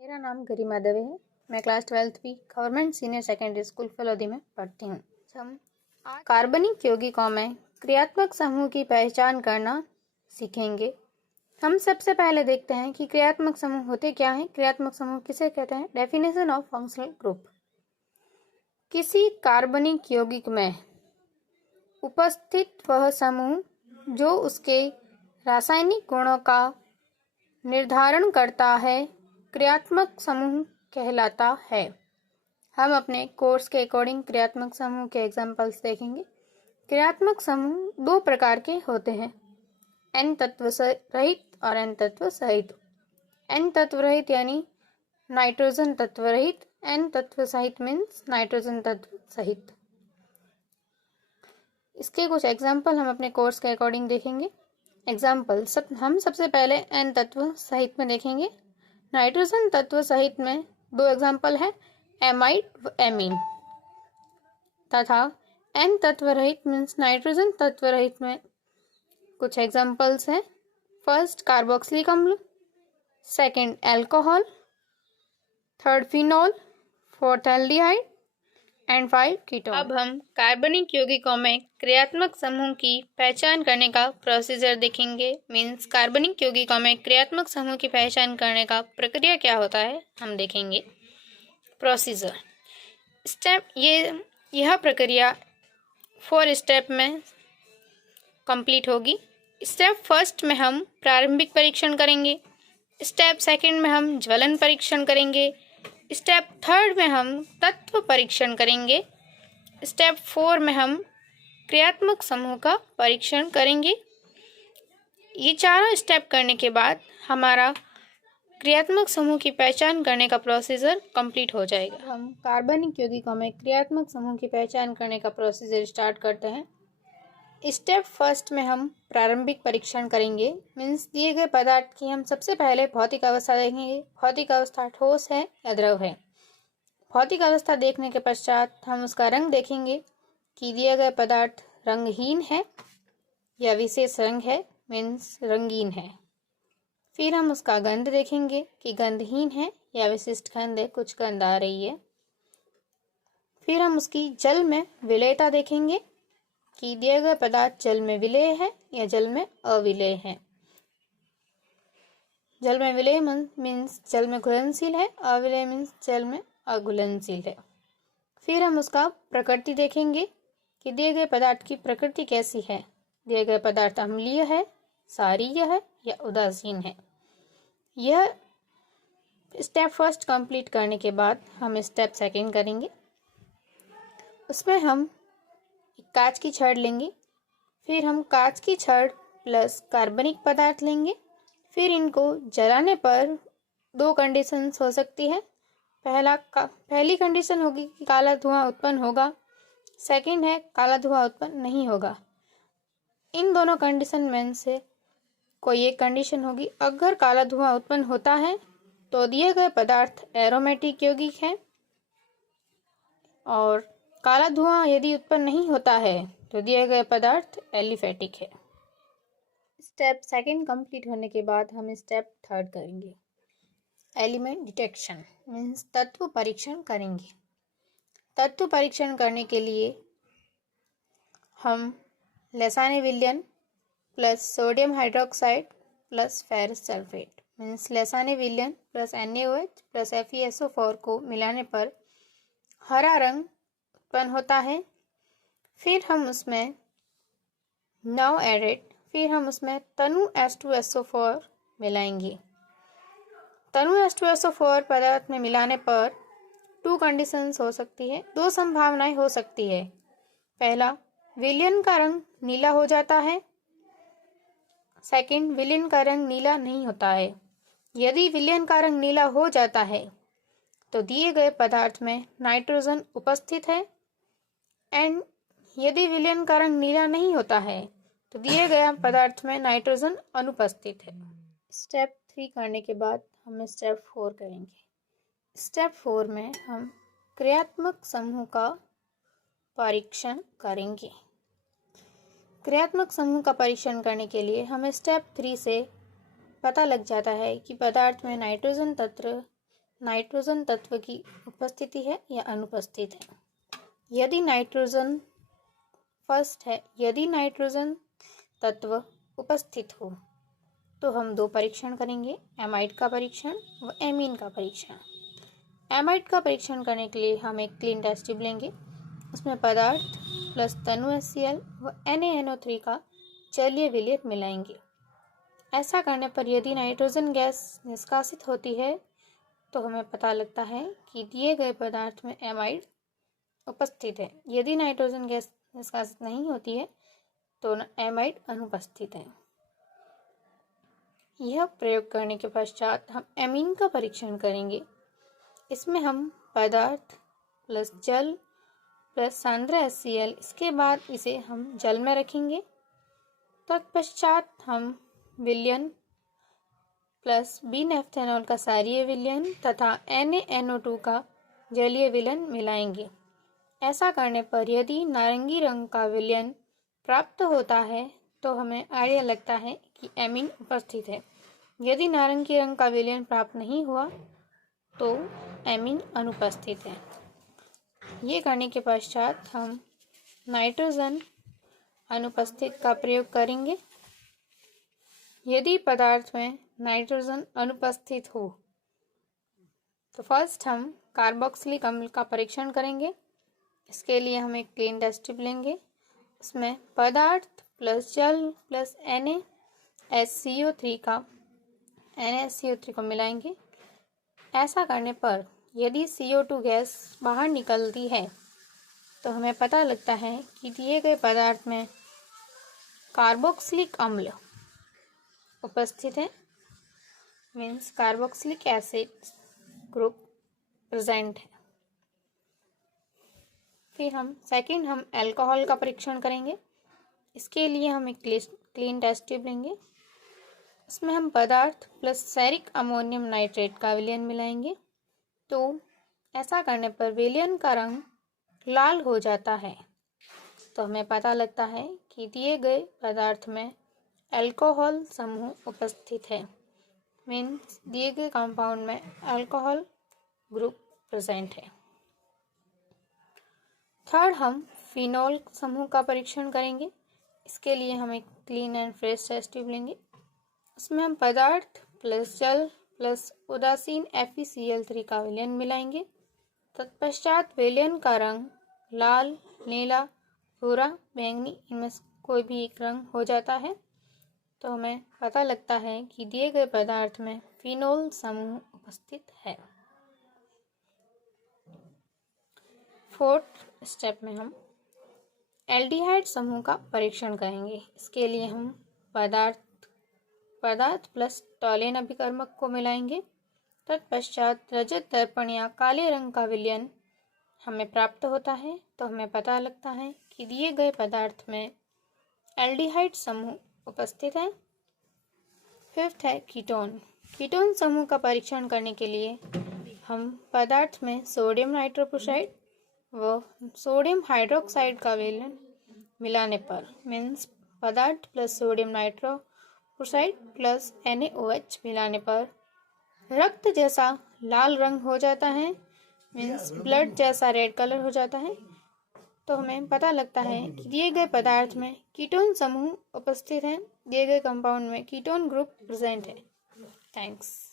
मेरा नाम गरिमा दवे है। मैं क्लास 12th भी government senior secondary school Phalodi में पढ़ती हूँ। हम कार्बनिक यौगिकों में क्रियात्मक समूह की पहचान करना सीखेंगे। हम सबसे पहले देखते हैं कि क्रियात्मक समूह होते क्या हैं। क्रियात्मक समूह किसे कहते हैं? Definition of functional group. किसी कार्बनिक यौगिक में उपस्थित वह समूह जो उसके रासायनिक गुणों का निर्धारण करता है क्रियात्मक समूह कहलाता है। हम अपने कोर्स के अकॉर्डिंग क्रियात्मक समूह के एग्जाम्पल्स देखेंगे। क्रियात्मक समूह दो प्रकार के होते हैं, एन तत्व रहित और एन तत्व सहित। एन तत्व रहित यानी नाइट्रोजन तत्व रहित, एन तत्व सहित मीन्स नाइट्रोजन तत्व सहित। इसके कुछ एग्जाम्पल हम अपने कोर्स के अकॉर्डिंग देखेंगे। एग्जाम्पल हम सबसे पहले एन तत्व सहित में देखेंगे। नाइट्रोजन तत्व सहित में दो एग्जाम्पल है, एमाइड व एमीन। तथा एन तत्व रहित मीन्स नाइट्रोजन तत्व रहित में कुछ एग्जाम्पल्स हैं। फर्स्ट कार्बोक्सिलिक अम्ल, second alcohol, third phenol, fourth aldehyde and 5 ketone. अब हम कार्बनिक यौगिकों में क्रियात्मक समूह की पहचान करने का प्रोसीजर देखेंगे। मीन्स कार्बनिक यौगिकों में क्रियात्मक समूह की पहचान करने का प्रक्रिया क्या होता है हम देखेंगे। प्रोसीजर स्टेप, यह प्रक्रिया 4 स्टेप में कंप्लीट होगी। स्टेप फर्स्ट में हम प्रारंभिक परीक्षण करेंगे। स्टेप सेकंड में हम ज्वलन परीक्षण करेंगे। स्टेप थर्ड में हम तत्व परीक्षण करेंगे। स्टेप 4 में हम क्रियात्मक समूह का परीक्षण करेंगे। ये चारों स्टेप करने के बाद हमारा क्रियात्मक समूह की पहचान करने का प्रोसीजर कंप्लीट हो जाएगा। हम कार्बनिक यौगिकों में क्रियात्मक समूह की पहचान करने का प्रोसीजर स्टार्ट करते हैं। स्टेप फर्स्ट में हम प्रारंभिक परीक्षण करेंगे। मीन्स दिए गए पदार्थ की हम सबसे पहले भौतिक अवस्था देखेंगे। भौतिक अवस्था ठोस है या द्रव है। भौतिक अवस्था देखने के पश्चात हम उसका रंग देखेंगे कि दिया गया पदार्थ रंगहीन है या विशेष रंग है, मीन्स रंगीन है। फिर हम उसका गंध देखेंगे कि गंधहीन है या विशिष्ट गंध है, कुछ गंध आ रही है। फिर हम उसकी जल में विलेयता देखेंगे कि दिया गया पदार्थ जल में विलेय है या जल में अविलेय है। जल में विलेय मीन्स जल में घुलनशील है, अविलेय मीन्स जल में अघुलनशील है। फिर हम उसका प्रकृति देखेंगे कि दिए गए पदार्थ की प्रकृति कैसी है। दिए गए पदार्थ अम्लीय है, क्षारीय है या उदासीन है। यह स्टेप फर्स्ट कंप्लीट करने के बाद हम स्टेप सेकंड करेंगे। उसमें हम कांच की छड़ लेंगे। फिर हम कांच की छड़ प्लस कार्बनिक पदार्थ लेंगे। फिर इनको जलाने पर दो कंडीशंस हो सकती है। पहली कंडीशन होगी कि काला धुआं उत्पन्न होगा। सेकंड है काला धुआं उत्पन्न नहीं होगा। इन दोनों कंडीशन में से कोई एक कंडीशन होगी। अगर काला धुआं उत्पन्न होता है तो दिए गए पदार्थ एरोमेटिक यौगिक है, और काला धुआं यदि उत्पन्न नहीं होता है तो दिए गए पदार्थ एलिफेटिक है। स्टेप सेकंड कंप्लीट होने के बाद हम स्टेप थर्ड करेंगे। एलिमेंट डिटेक्शन मीन्स तत्व परीक्षण करेंगे। तत्व परीक्षण करने के लिए हम लैसाने विलयन plus sodium hydroxide plus ferrous sulphate means Lassaigne विलयन प्लस NaOH प्लस FeSO4 को मिलाने पर हरा रंग उत्पन्न होता है। फिर हम उसमें फिर हम उसमें तनु H2SO4 मिलाएंगे। तनु H2SO4 पदार्थ में मिलाने पर 2 कंडीशंस हो सकती है, 2 संभावनाएं हो सकती है। पहला, विलयन का रंग नीला हो जाता है। सेकंड, विलयन का रंग नीला नहीं होता है। यदि विलयन का रंग नीला हो जाता है तो दिए गए पदार्थ में नाइट्रोजन उपस्थित है, एंड यदि विलयन का रंग नीला नहीं होता है तो दिए गए पदार्थ में नाइट्रोजन अनुपस्थित है। स्टेप 3 करने के बाद हम स्टेप 4 करेंगे। स्टेप 4 में हम क्रियात्मक समूह का परीक्षण करेंगे। क्रियात्मक समूह का परीक्षण करने के लिए हमें स्टेप 3 से पता लग जाता है कि पदार्थ में नाइट्रोजन तत्व नाइट्रोजन तत्व की उपस्थिति है या अनुपस्थित है। यदि नाइट्रोजन फर्स्ट है, यदि नाइट्रोजन तत्व उपस्थित हो तो हम दो परीक्षण करेंगे, एमाइड का परीक्षण व एमीन का परीक्षण। एमाइड का परीक्षण करने के लिए हम एक क्लीन टेस्ट ट्यूब लेंगे, उसमें पदार्थ प्लस तनु HCl व NaNO3 का जलीय विलेय मिलाएंगे। ऐसा करने पर यदि नाइट्रोजन गैस निष्कासित होती है तो हमें पता लगता है कि दिए गए पदार्थ में एमाइड उपस्थित है। यदि नाइट्रोजन गैस निष्कासित नहीं होती है तो एमाइड अनुपस्थित है। यह प्रयोग करने के पश्चात हम एमीन का परीक्षण करेंगे। इसमें हम पदार्थ प्लस जल प्लस सांद्र HCl, इसके बाद इसे हम जल में रखेंगे। तत्पश्चात हम विलयन प्लस बीनेफ्थेनॉल का क्षारीय विलयन तथा NaNO2 का जलीय विलयन मिलाएंगे। ऐसा करने पर यदि नारंगी रंग का विलयन प्राप्त होता है तो हमें आइडिया लगता है कि एमीन उपस्थित है। यदि नारंगी रंग का विलयन प्राप्त नहीं हुआ तो एमीन अनुपस्थित है। ये करने के पश्चात हम नाइट्रोजन अनुपस्थित का प्रयोग करेंगे। यदि पदार्थ में नाइट्रोजन अनुपस्थित हो तो फर्स्ट हम कार्बोक्सिलिक अम्ल का परीक्षण करेंगे। इसके लिए हम एक क्लीन टेस्ट ट्यूब लेंगे, उसमें पदार्थ प्लस जल प्लस NaSCO3 को मिलाएंगे। ऐसा करने पर यदि CO2 गैस बाहर निकलती है तो हमें पता लगता है कि दिए गए पदार्थ में कार्बोक्सिलिक अम्ल उपस्थित है, means carboxylic acid group present है। फिर हम अल्कोहल का परीक्षण करेंगे। इसके लिए हम एक क्लीन टेस्ट ट्यूब लेंगे, उसमें हम पदार्थ प्लस सेरिक अमोनियम नाइट्रेट का विलयन मिलाएंगे। तो ऐसा करने पर विलयन का रंग लाल हो जाता है, तो हमें पता लगता है कि दिए गए पदार्थ में अल्कोहल समूह उपस्थित है, मीन्स दिए गए कंपाउंड में अल्कोहल ग्रुप प्रेजेंट है। थर्ड हम फिनॉल समूह का परीक्षण करेंगे। इसके लिए हम एक clean and fresh test tube लेंगे, उसमें हम पदार्थ प्लस जल प्लस उदासीन FeCl3 का विलयन मिलाएंगे। तत्पश्चात विलयन का रंग लाल, नीला, भूरा, बैंगनी, इनमें कोई भी एक रंग हो जाता है, तो हमें पता लगता है कि दिए गए पदार्थ में फिनोल समूह उपस्थित है। फोर्थ स्टेप में हम एल्डिहाइड समूह का परीक्षण करेंगे। इसके लिए हम पदार्थ प्लस टॉलेन अभिकर्मक को मिलाएंगे। तत्पश्चात रजत दर्पण या काले रंग का विलयन हमें प्राप्त होता है, तो हमें पता लगता है कि दिए गए पदार्थ में एल्डिहाइड समूह उपस्थित है। फिफ्थ है कीटोन समूह का परीक्षण करने के लिए हम पदार्थ में सोडियम नाइट्रोक्साइड व सोडियम हाइड्रोक्साइड का विलयन मिलाने पर, मीन्स पदार्थ प्लस सोडियम नाइट्रोक्साइड प्लस NaOH मिलाने पर रक्त जैसा लाल रंग हो जाता है, मीन्स ब्लड जैसा रेड कलर हो जाता है, तो हमें पता लगता है कि दिए गए पदार्थ में कीटोन समूह उपस्थित है, दिए गए कंपाउंड में कीटोन ग्रुप प्रेजेंट है। थैंक्स।